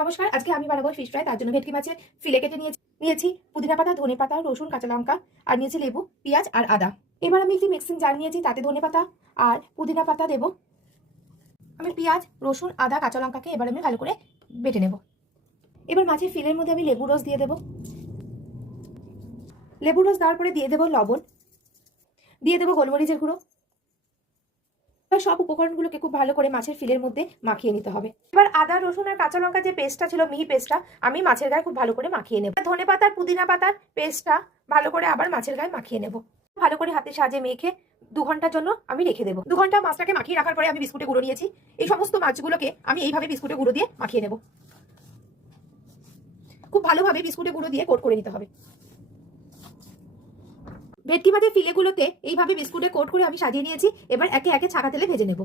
নমস্কার, আজকে আমি বানাবো ফিশ ফ্রাই। তার জন্য ভেটকি মাছের ফিলে কেটে নিয়েছি পুদিনা পাতা, ধনে পাতা, রসুন, কাঁচা লঙ্কা আর নিয়েছি লেবু, পেঁয়াজ আর আদা। এবার আমি একটি মিক্সিং জার নিয়েছি, তাতে ধনে পাতা আর পুদিনা পাতা দেব। আমি পেঁয়াজ, রসুন, আদা, কাঁচা লঙ্কাকে এবার আমি ভালো করে বেটে নেব। এবার মাছের ফিলের মধ্যে আমি লেবু রস দিয়ে দেব। লেবু রস দেওয়ার পরে দিয়ে দেবো লবণ, দিয়ে দেবো গোলমরিচের গুঁড়ো। সব উপকরণগুলোকে খুব ভালো করে মাছের ফিলের মধ্যে মাখিয়ে নিতে হবে। এবার আদা, রসুন আর কাঁচা লঙ্কা যে পেস্টটা ছিল, মিহি পেস্টটা, আমি মাছের গায়ে খুব ভালো করে মাখিয়ে নেব। ধনে পাতার, পুদিনা পাতার পেস্টটা ভালো করে আবার মাছের গায়ে মাখিয়ে নেব। ভালো করে হাতের সাহায্যে মেখে 2 ঘন্টার জন্য আমি রেখে দেবো। 2 ঘন্টা মাছটাকে মাখিয়ে রাখার পরে আমি বিস্কুটে গুঁড়ো নিয়েছি। এই সমস্ত মাছগুলোকে আমি এইভাবে বিস্কুটে গুঁড়ো দিয়ে মাখিয়ে নেব। খুব ভালোভাবে বিস্কুটে গুঁড়ো দিয়ে কোট করে নিতে হবে। ভেটকি মাছের ফিলেগুলোতে এইভাবে বিস্কুটে কোট করে আমি সাজিয়ে নিয়েছি। এবার একে একে ছাকা তেলে ভেজে নেব।